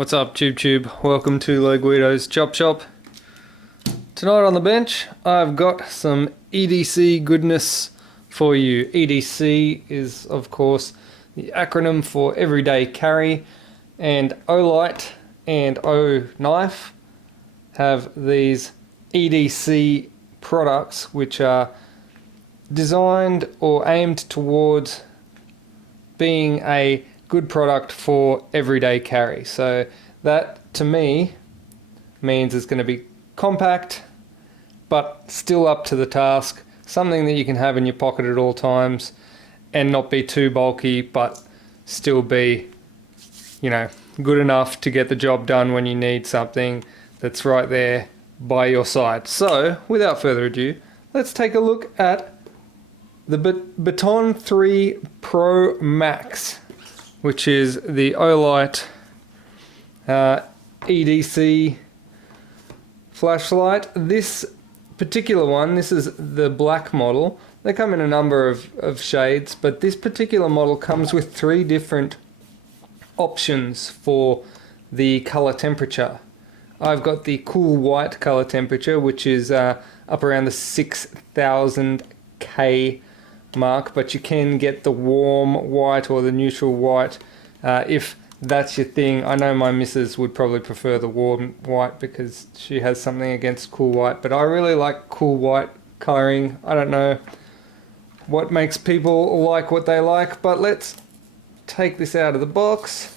What's up, Tube? Welcome to Guido's Chop Shop. Tonight on the bench, I've got some EDC goodness for you. EDC is, of course, the acronym for Everyday Carry, and Olight and Oknife have these EDC products which are designed or aimed towards being a good product for everyday carry. So that to me means it's going to be compact but still up to the task, something that you can have in your pocket at all times and not be too bulky but still be, good enough to get the job done when you need something that's right there by your side. So without further ado, let's take a look at the Baton 3 Pro Max, which is the Olight EDC flashlight. This particular one, this is the black model. They come in a number of shades, but this particular model comes with 3 different options for the color temperature. I've got the cool white color temperature, which is up around the 6000 K mark, but you can get the warm white or the neutral white if that's your thing. I know my missus would probably prefer the warm white because she has something against cool white, but I really like cool white coloring. I don't know what makes people like what they like, but let's take this out of the box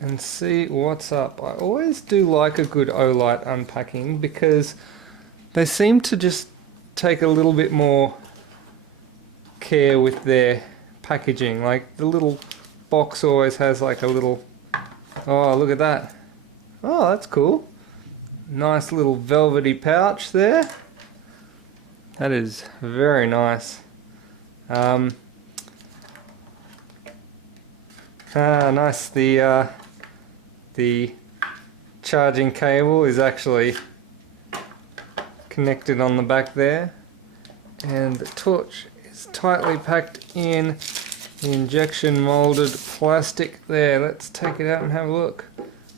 and see what's up. I always do like a good Olight unpacking because they seem to just take a little bit more care with their packaging. Like the little box always has like a little, oh look at that, oh that's cool, nice little velvety pouch there. That is very nice. Nice. The charging cable is actually connected on the back there, and the torch is tightly packed in the injection molded plastic there. Let's take it out and have a look.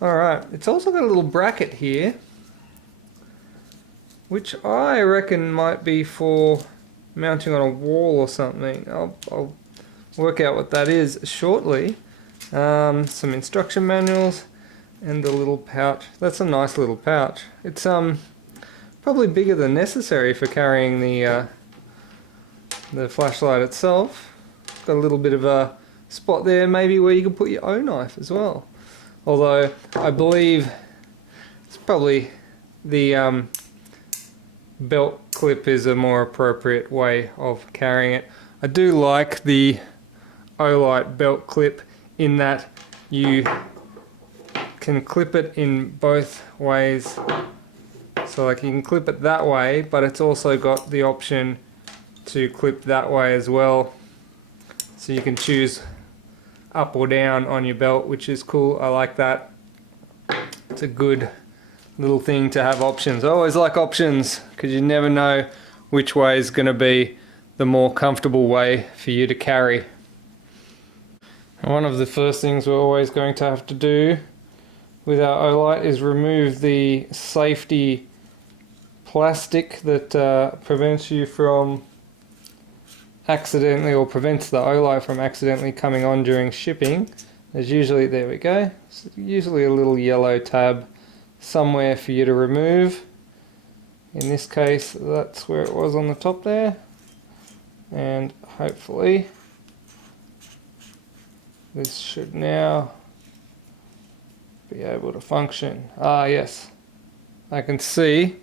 Alright, it's also got a little bracket here, which I reckon might be for mounting on a wall or something. I'll work out what that is shortly. Some instruction manuals and a little pouch. That's a nice little pouch. It's probably bigger than necessary for carrying the flashlight itself. Got a little bit of a spot there maybe where you can put your own knife as well. Although I believe it's probably the belt clip is a more appropriate way of carrying it. I do like the Olight belt clip in that you can clip it in both ways. So like you can clip it that way, but it's also got the option to clip that way as well. So you can choose up or down on your belt, which is cool. I like that. It's a good little thing to have options. I always like options because you never know which way is going to be the more comfortable way for you to carry. And one of the first things we're always going to have to do with our Olight is remove the safety plastic that prevents you from accidentally, or prevents the Olight from accidentally coming on during shipping. There's usually, there we go, usually a little yellow tab somewhere for you to remove. In this case that's where it was on the top there, and hopefully this should now be able to function. Ah yes, I can see,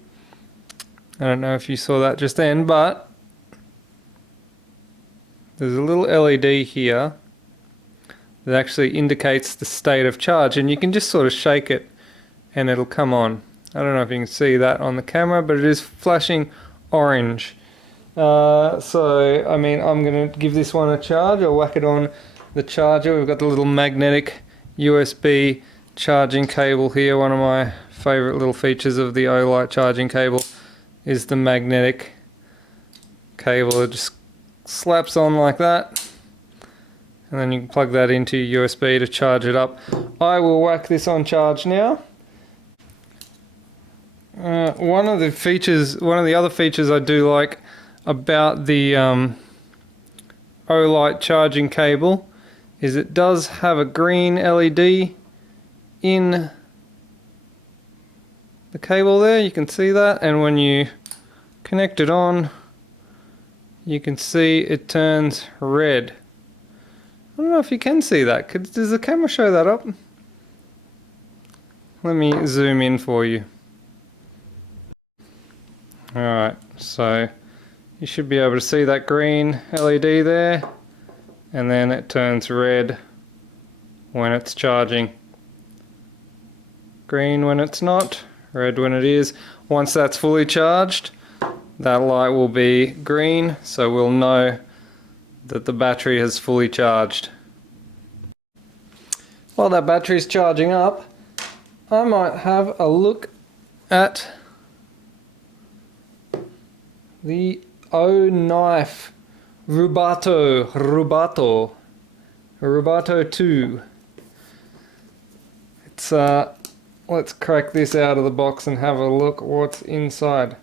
I don't know if you saw that just then, but there's a little LED here that actually indicates the state of charge, and you can just sort of shake it and it'll come on. I don't know if you can see that on the camera, but it is flashing orange. So I mean, I'm going to give this one a charge. I'll whack it on the charger. We've got the little magnetic USB charging cable here. One of my favorite little features of the Olight charging cable is the magnetic cable. It just slaps on like that, and then you can plug that into your USB to charge it up. I will whack this on charge now. One of the other features I do like about the Olight charging cable is it does have a green LED in the cable there. You can see that, and when you connect it on, you can see it turns red. I don't know if you can see that. Does the camera show that up? Let me zoom in for you. Alright, so you should be able to see that green LED there, and then it turns red when it's charging. Green when it's not, red when it is. Once that's fully charged, that light will be green, so we'll know that the battery has fully charged. While that battery is charging up, I might have a look at the Oknife Rubato 2. It's let's crack this out of the box and have a look what's inside.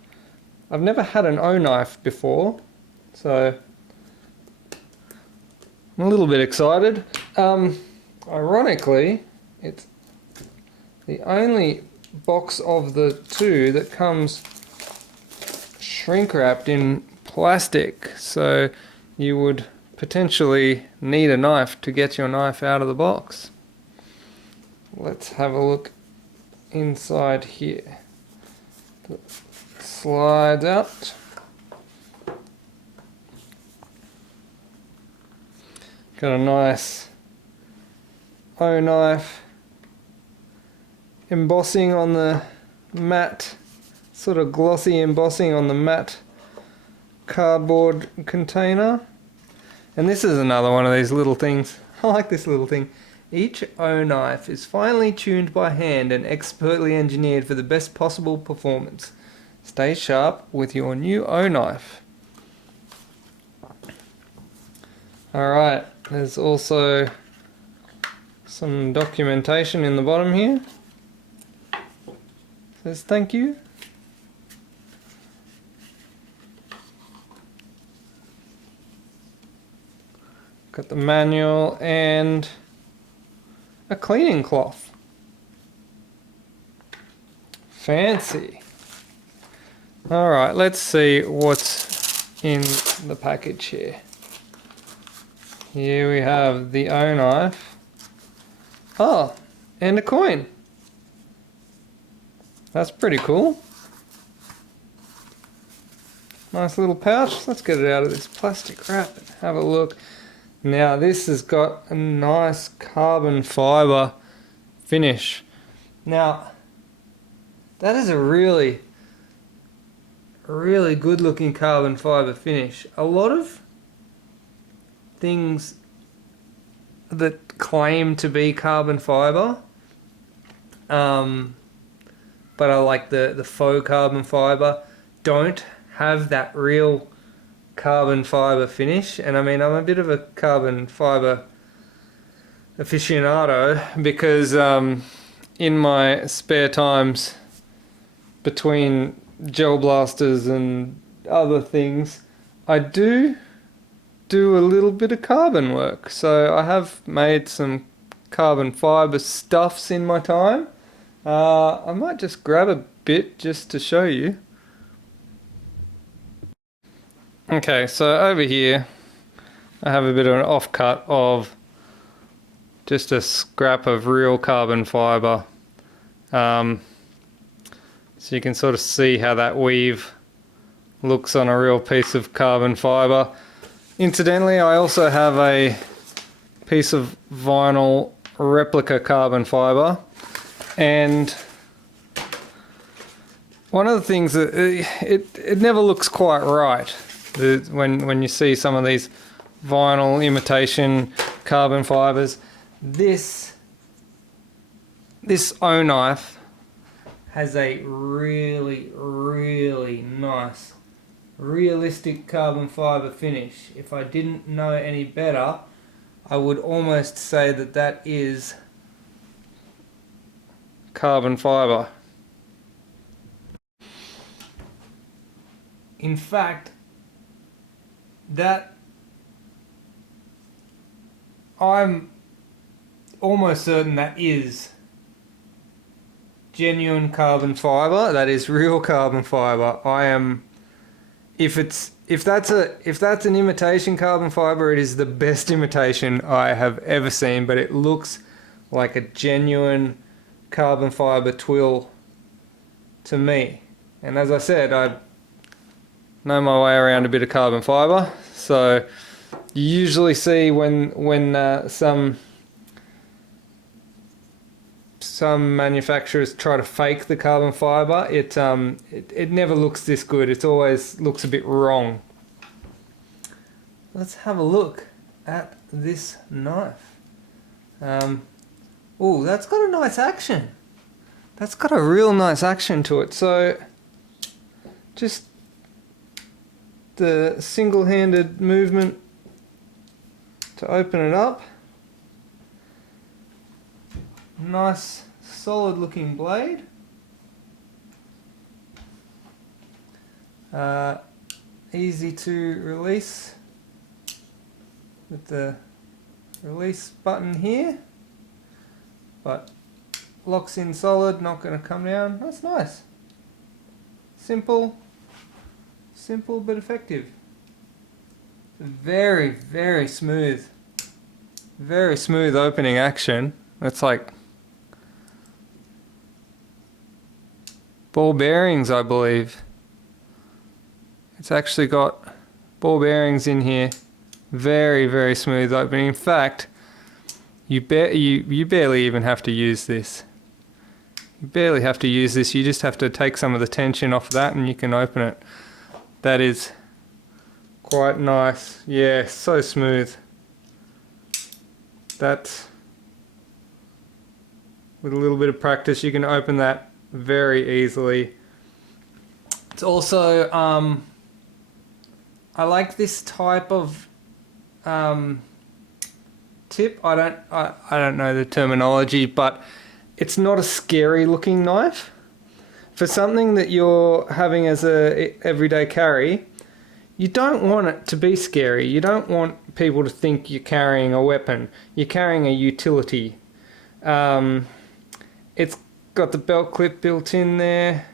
I've never had an Oknife before, so I'm a little bit excited. Ironically, it's the only box of the two that comes shrink wrapped in plastic, so you would potentially need a knife to get your knife out of the box. Let's have a look inside here. It slides out. Got a nice Oknife embossing on the matte, sort of glossy embossing on the matte cardboard container. And this is another one of these little things. I like this little thing. Each Oknife is finely tuned by hand and expertly engineered for the best possible performance. Stay sharp with your new Oknife. Alright, there's also some documentation in the bottom here. It says thank you. Got the manual and a cleaning cloth. Fancy. Alright, let's see what's in the package here. Here we have the Oknife. Oh, and a coin. That's pretty cool. Nice little pouch. Let's get it out of this plastic wrap and have a look. Now this has got a nice carbon fiber finish. Now that is a really good looking carbon fiber finish. A lot of things that claim to be carbon fiber, but are like the faux carbon fiber, don't have that real carbon fiber finish. And I mean, I'm a bit of a carbon fiber aficionado because in my spare times between gel blasters and other things, I do a little bit of carbon work. So I have made some carbon fiber stuffs in my time. I might just grab a bit just to show you. Okay, so over here I have a bit of an offcut of just a scrap of real carbon fiber. So you can sort of see how that weave looks on a real piece of carbon fiber. Incidentally, I also have a piece of vinyl replica carbon fiber, and one of the things that it never looks quite right when you see some of these vinyl imitation carbon fibers. This Oknife has a really nice realistic carbon fiber finish. If I didn't know any better, I would almost say that that is carbon fiber. In fact, that I'm almost certain that is genuine carbon fiber. That is real carbon fiber. If that's an imitation carbon fiber, it is the best imitation I have ever seen, but it looks like a genuine carbon fiber twill to me. And as I said, I know my way around a bit of carbon fiber, so you usually see when some manufacturers try to fake the carbon fiber, it never looks this good. It always looks a bit wrong. Let's have a look at this knife. Oh, that's got a nice action. That's got a real nice action to it. So just the single-handed movement to open it up. Nice solid looking blade. Easy to release with the release button here, but locks in solid, not going to come down. That's nice. Simple but effective. Very, very smooth. Very smooth opening action. It's like ball bearings, I believe. It's actually got ball bearings in here. Very, very smooth opening. In fact, you barely even have to use this. You barely have to use this. You just have to take some of the tension off that and you can open it. That is quite nice. Yeah, so smooth. That's, with a little bit of practice, you can open that very easily. It's also, I like this type of tip. I don't know the terminology, but it's not a scary looking knife. For something that you're having as a everyday carry, you don't want it to be scary. You don't want people to think you're carrying a weapon. You're carrying a utility. It's got the belt clip built in there.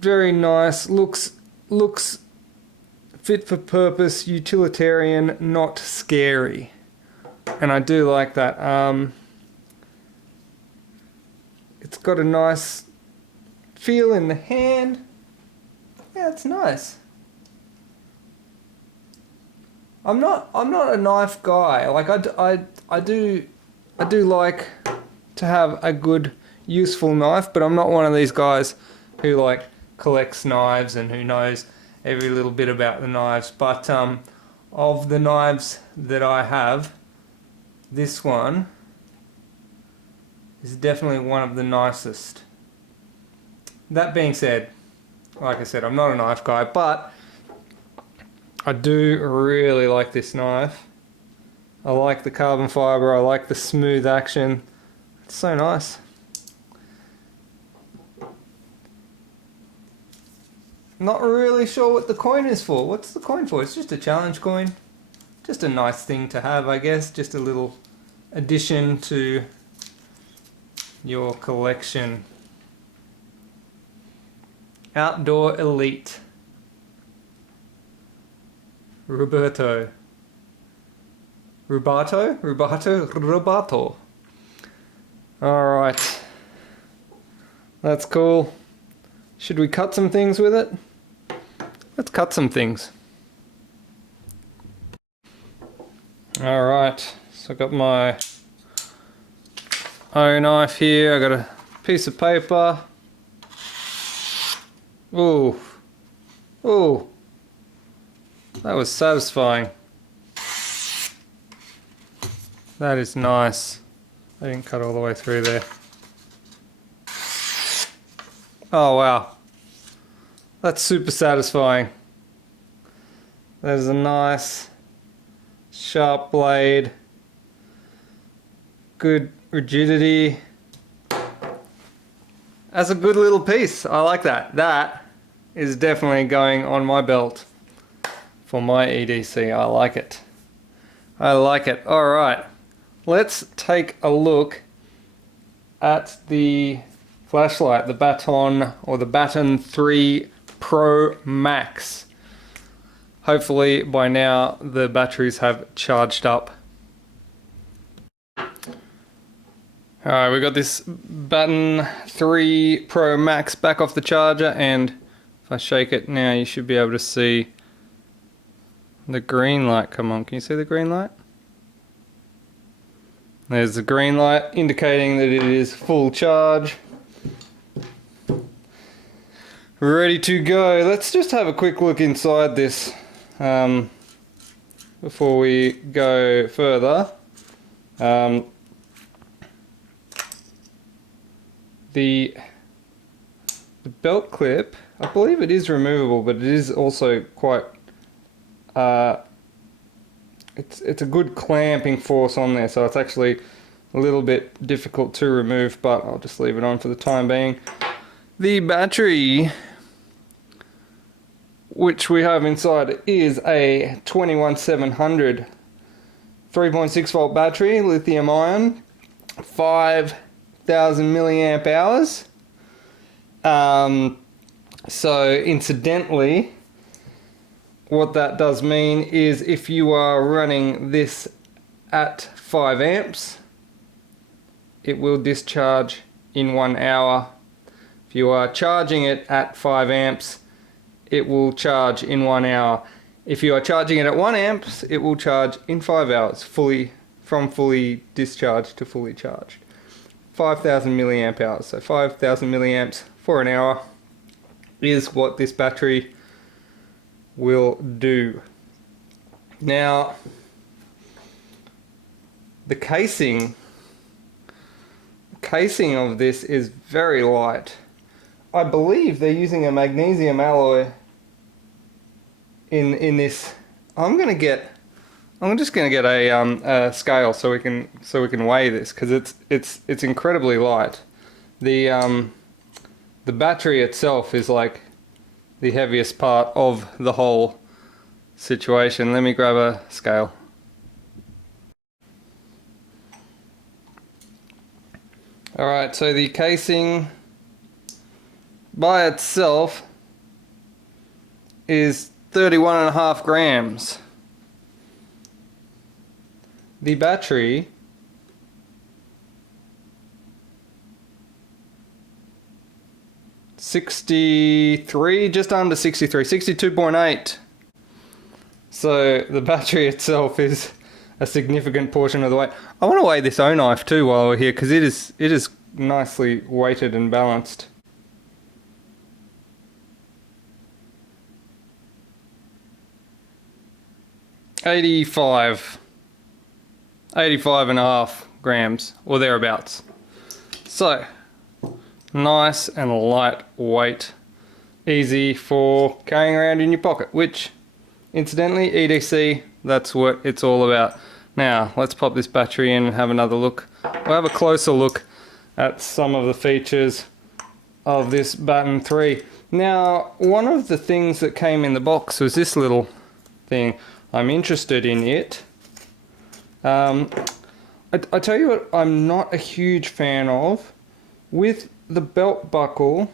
Very nice. Looks fit for purpose, utilitarian, not scary. And I do like that. It's got a nice feel in the hand. Yeah, it's nice. I'm not a knife guy. Like I do like to have a good, useful knife, but I'm not one of these guys who like collects knives and who knows every little bit about the knives. But of the knives that I have, this one is definitely one of the nicest. That being said, like I said, I'm not a knife guy, but I do really like this knife. I like the carbon fiber, I like the smooth action. It's so nice. Not really sure what the coin is for. What's the coin for? It's just a challenge coin. Just a nice thing to have, I guess. Just a little addition to your collection. Outdoor Elite. Rubato. Rubato. Alright. That's cool. Should we cut some things with it? Let's cut some things. Alright, so I've got my Oknife here. I got a piece of paper. Ooh. Ooh. That was satisfying. That is nice. I didn't cut all the way through there. Oh wow. That's super satisfying. That is a nice Sharp blade. Good rigidity. That's a good little piece. I like that. That is definitely going on my belt for my EDC. I like it. I like it. All right. Let's take a look at the flashlight, the Baton or the Baton 3 Pro Max. Hopefully by now the batteries have charged up. Alright, we've got this Baton 3 Pro Max back off the charger, and if I shake it now you should be able to see the green light come on. Can you see the green light? There's the green light indicating that it is full charge. Ready to go. Let's just have a quick look inside this before we go further. The belt clip, I believe it is removable, but it is also quite it's a good clamping force on there, so it's actually a little bit difficult to remove, but I'll just leave it on for the time being. The battery which we have inside is a 21700 3.6 volt battery, lithium ion, 5,000 milliamp hours. So incidentally, what that does mean is if you are running this at 5 amps, it will discharge in 1 hour. If you are charging it at 5 amps, it will charge in 1 hour. If you are charging it at 1 amps, it will charge in 5 hours, from fully discharged to fully charged. 5,000 milliamp hours, so 5,000 milliamps for an hour is what this battery will do. Now, the casing of this is very light. I believe they're using a magnesium alloy in this. I'm just gonna get a scale so we can weigh this, because it's incredibly light. The battery itself is like the heaviest part of the whole situation. Let me grab a scale. Alright, so the casing by itself is 31.5 grams. The battery just under 63, 62.8. So the battery itself is a significant portion of the weight. I want to weigh this Oknife too while we're here, because it is nicely weighted and balanced. $85 and a half grams or thereabouts. So nice and lightweight, easy for carrying around in your pocket, which incidentally, EDC, that's what it's all about. Now let's pop this battery in and have another look. We'll have a closer look at some of the features of this Baton 3. Now, one of the things that came in the box was this little thing. I'm interested in it. I tell you what I'm not a huge fan of. With the belt buckle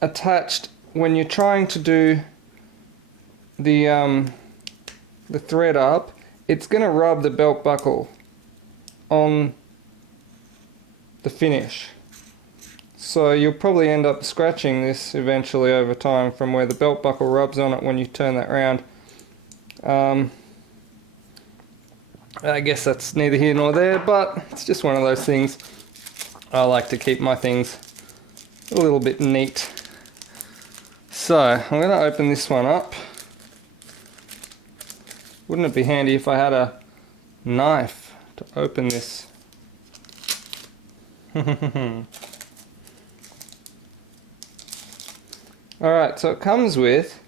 attached, when you're trying to do the thread up, it's going to rub the belt buckle on the finish. So you'll probably end up scratching this eventually over time from where the belt buckle rubs on it when you turn that round. I guess that's neither here nor there, but it's just one of those things. I like to keep my things a little bit neat. So I'm going to open this one up. Wouldn't it be handy if I had a knife to open this? Alright, so it comes with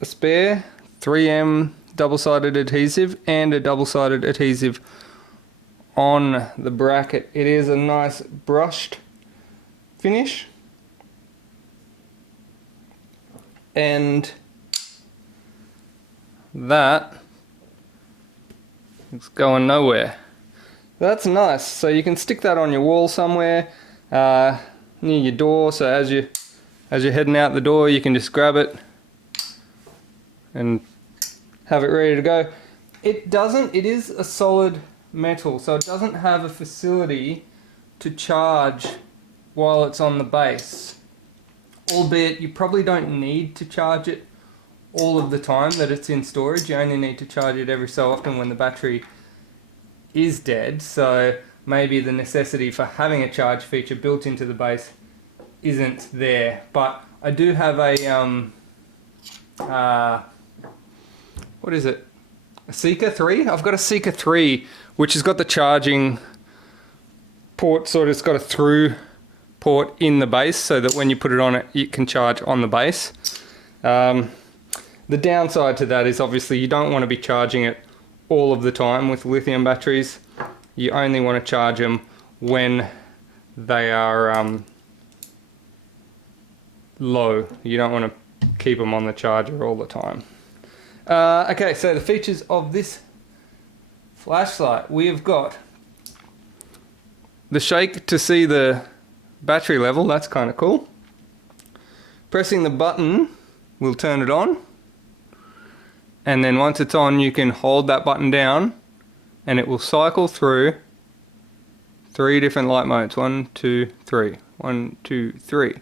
a spare 3M double-sided adhesive and a double-sided adhesive on the bracket. It is a nice brushed finish, and that is going nowhere. That's nice. So you can stick that on your wall somewhere, near your door, so as you're heading out the door you can just grab it and have it ready to go. It is a solid metal, so it doesn't have a facility to charge while it's on the base, albeit you probably don't need to charge it all of the time that it's in storage. You only need to charge it every so often when the battery is dead, so maybe the necessity for having a charge feature built into the base isn't there. But I do have a what is it? A Seeker 3? I've got a Seeker 3 which has got the charging port, sort of, it's got a through port in the base so that when you put it on it can charge on the base. The downside to that is obviously you don't want to be charging it all of the time with lithium batteries. You only want to charge them when they are low. You don't want to keep them on the charger all the time. Okay, so the features of this flashlight. We have got the shake to see the battery level. That's kind of cool. Pressing the button will turn it on. And then once it's on, you can hold that button down and it will cycle through 3 different light modes. 1, 2, 3. 1, 2, 3.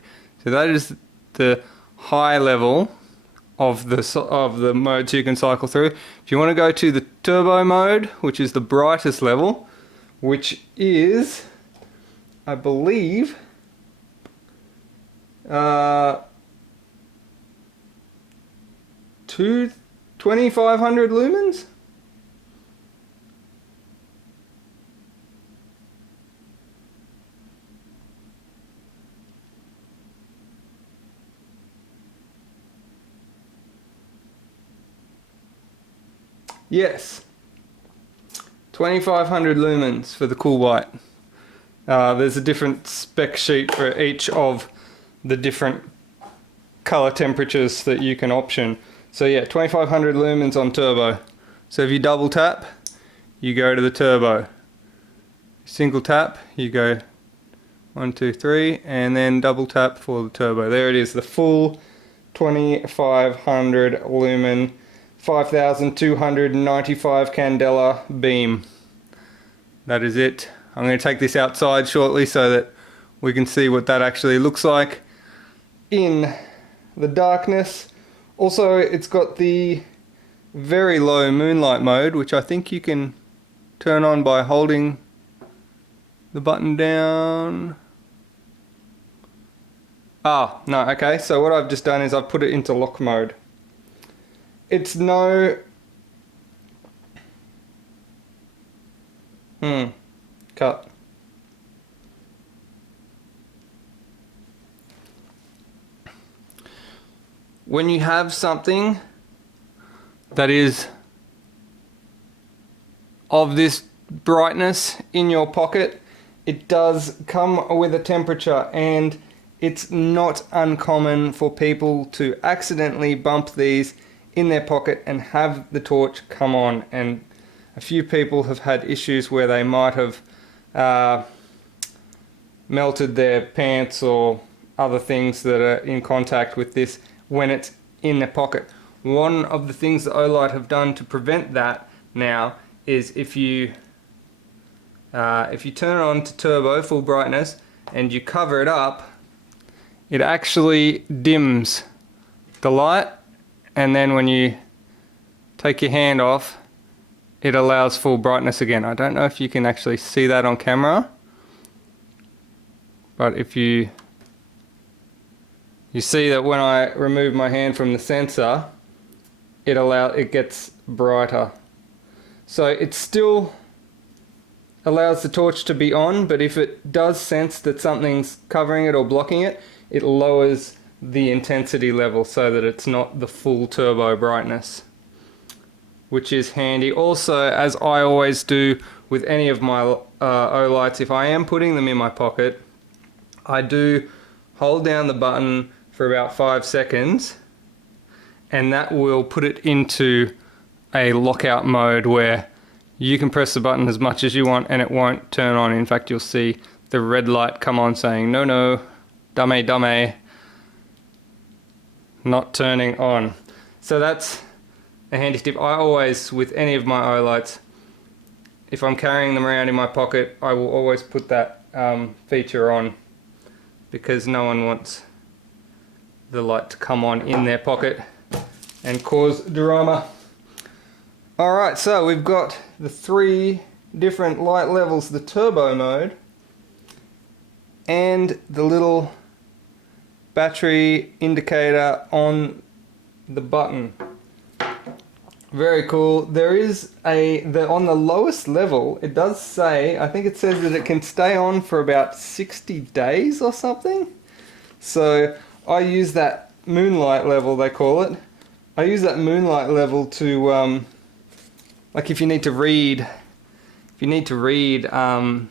So that is the high level of the modes you can cycle through. If you want to go to the turbo mode, which is the brightest level, which is, I believe, 2500 lumens? Yes, 2500 lumens for the cool white. There's a different spec sheet for each of the different color temperatures that you can option. So yeah, 2500 lumens on turbo. So if you double tap, you go to the turbo. Single tap, you go 1, 2, 3, and then double tap for the turbo. There it is, the full 2500 lumen 5295 candela beam. That is it. I'm going to take this outside shortly so that we can see what that actually looks like in the darkness. Also, it's got the very low moonlight mode, which I think you can turn on by holding the button down. Ah, no, okay, so what I've just done is I've put it into lock mode. It's no... Cut. When you have something that is of this brightness in your pocket, it does come with a temperature, and it's not uncommon for people to accidentally bump these in their pocket and have the torch come on, and a few people have had issues where they might have melted their pants or other things that are in contact with this when it's in their pocket. One of the things that Olight have done to prevent that now is if you turn it on to turbo, full brightness, and you cover it up, it actually dims the light, and then when you take your hand off, it allows full brightness again. I don't know if you can actually see that on camera, but if you see that when I remove my hand from the sensor, it gets brighter. So it still allows the torch to be on, but if it does sense that something's covering it or blocking it, it lowers the intensity level so that it's not the full turbo brightness. which is handy. Also, as I always do with any of my Olights, if I am putting them in my pocket, I do hold down the button for about 5 seconds, and that will put it into a lockout mode where you can press the button as much as you want and it won't turn on. In fact, you'll see the red light come on saying, no, no, dame, not turning on. So that's a handy tip. I always, with any of my Olights, if I'm carrying them around in my pocket, I will always put that feature on, because no one wants the light to come on in their pocket and cause drama. Alright, so we've got the 3 different light levels, the turbo mode, and the little battery indicator on the button. Very cool. There is on the lowest level, it does say, I think it says that it can stay on for about 60 days or something. So I use that moonlight level, they call it. I use that moonlight level to, like if you need to read in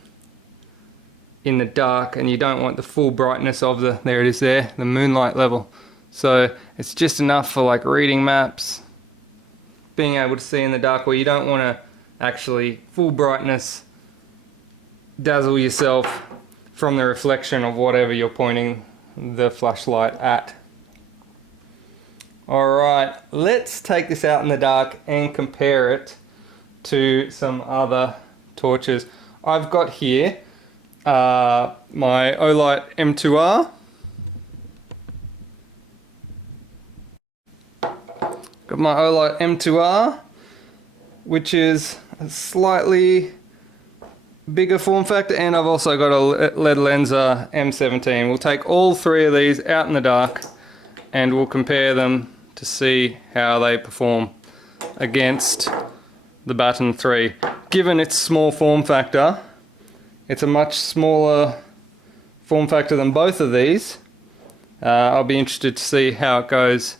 the dark and you don't want the full brightness of the, there it is there, the moonlight level. So it's just enough for like reading maps, being able to see in the dark, where you don't want to actually full brightness dazzle yourself from the reflection of whatever you're pointing the flashlight at. Alright, let's take this out in the dark and compare it to some other torches. I've got here my Olight M2R. Got my Olight M2R, which is a slightly bigger form factor, and I've also got a lead lenser M17. We'll take all 3 of these out in the dark and we'll compare them to see how they perform against the Baton 3. Given its small form factor, it's a much smaller form factor than both of these. I'll be interested to see how it goes.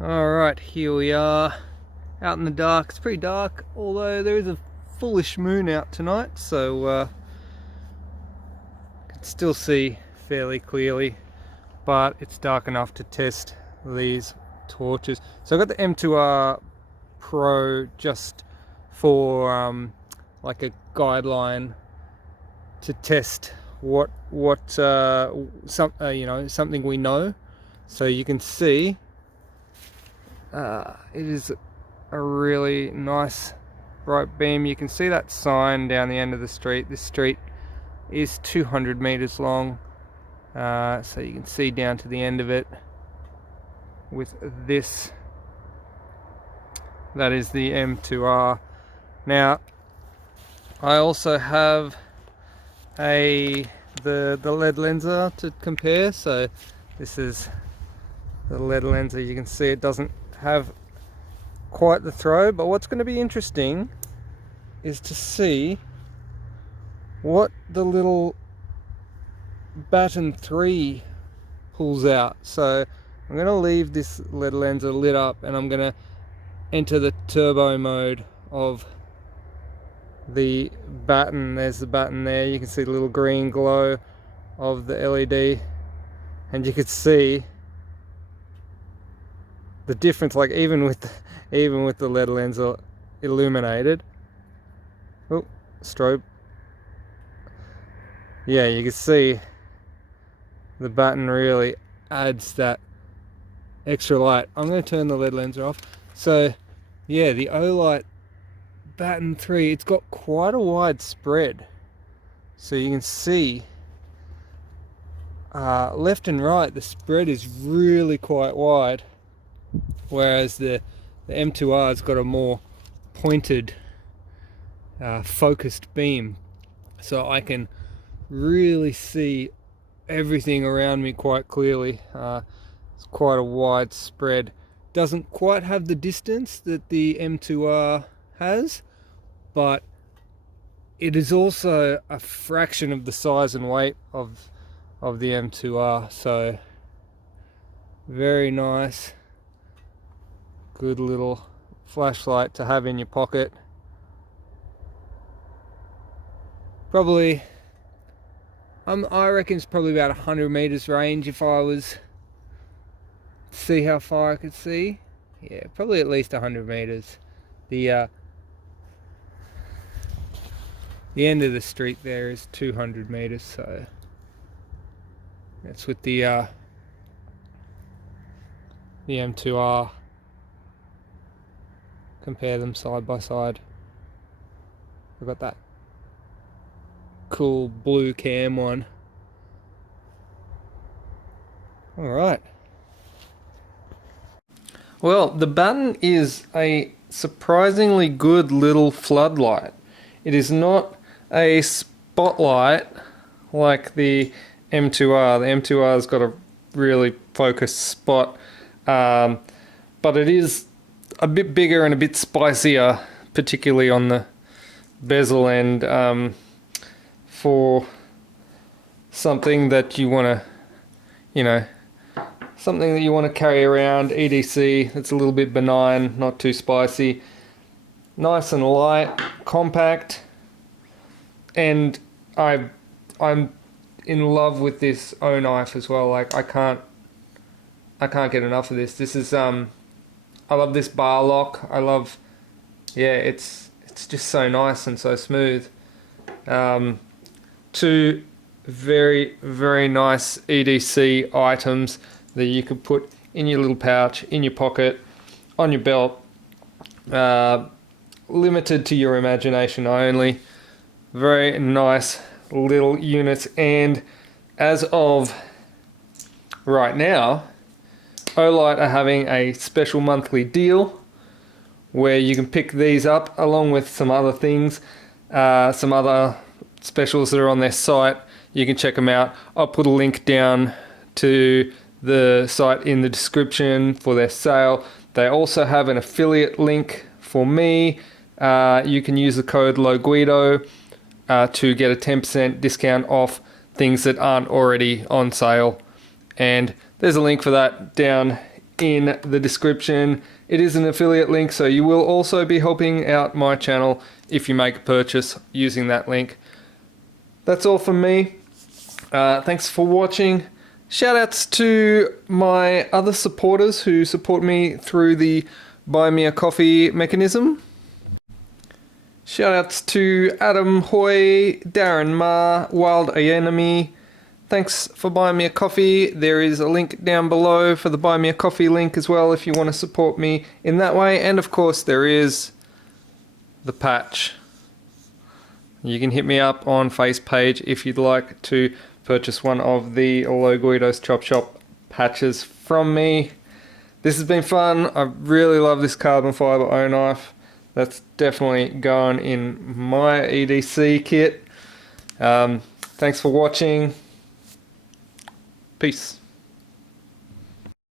Alright, here we are out in the dark. It's pretty dark, although there is a fullish moon out tonight, so I can still see fairly clearly, but it's dark enough to test these torches. So I've got the M2R Pro just for like a guideline to test something we know. So you can see it is a really nice bright beam. You can see that sign down the end of the street. This street is 200 meters long, so you can see down to the end of it with this. That is the M2R. Now I also have the lead lenser to compare. So this is the lead lenser. You can see it doesn't have quite the throw, but what's going to be interesting is to see what the little Baton 3 pulls out. So I'm going to leave this lead lenser lit up and I'm going to enter the turbo mode of the Baton. There's the Baton there. You can see the little green glow of the LED, and you could see the difference, like even with the lead lenser illuminated. Oh, strobe. Yeah, you can see the Baton really adds that extra light. I'm going to turn the lead lenser off. So yeah, the Olight Baton 3, it's got quite a wide spread. So you can see left and right, the spread is really quite wide. Whereas the M2R's got a more pointed, focused beam. So I can really see everything around me quite clearly. It's quite a wide spread. Doesn't quite have the distance that the M2R has, but it is also a fraction of the size and weight of the M2R. So Very nice. Good little flashlight to have in your pocket. Probably, I reckon it's probably about 100 meters range if I was to see how far I could see. Yeah, probably at least 100 meters. The end of the street there is 200 meters, so that's with the M2R. Compare them side by side. I've got that cool blue cam one. Alright. Well, the Baton is a surprisingly good little floodlight. It is not a spotlight like the M2R. The M2R's got a really focused spot, but it is a bit bigger and a bit spicier, particularly on the bezel end, for something that you want to, something that you want to carry around, EDC, that's a little bit benign, not too spicy. Nice and light, compact, and I'm in love with this Oknife as well. Like I can't get enough of this. This is I love this bar lock. I love, it's just so nice and so smooth. Two very, very nice EDC items that you could put in your little pouch, in your pocket, on your belt. Limited to your imagination only. Very nice little units, and as of right now, Olight are having a special monthly deal where you can pick these up along with some other things, some other specials that are on their site. You can check them out. I'll put a link down to the site in the description for their sale. They also have an affiliate link for me. You can use the code LOGUIDO to get a 10% discount off things that aren't already on sale. And there's a link for that down in the description. It is an affiliate link, so you will also be helping out my channel if you make a purchase using that link. That's all from me. Thanks for watching. Shoutouts to my other supporters who support me through the Buy Me a Coffee mechanism. Shoutouts to Adam Hoy, Darren Ma, Wild Enemy. Thanks for buying me a coffee. There is a link down below for the Buy Me a Coffee link as well if you want to support me in that way. And of course there is the patch. You can hit me up on Face page if you'd like to purchase one of the Loguido's Chop Shop patches from me. This has been fun. I really love this carbon fiber Oknife. That's definitely going in my EDC kit. Thanks for watching. Peace.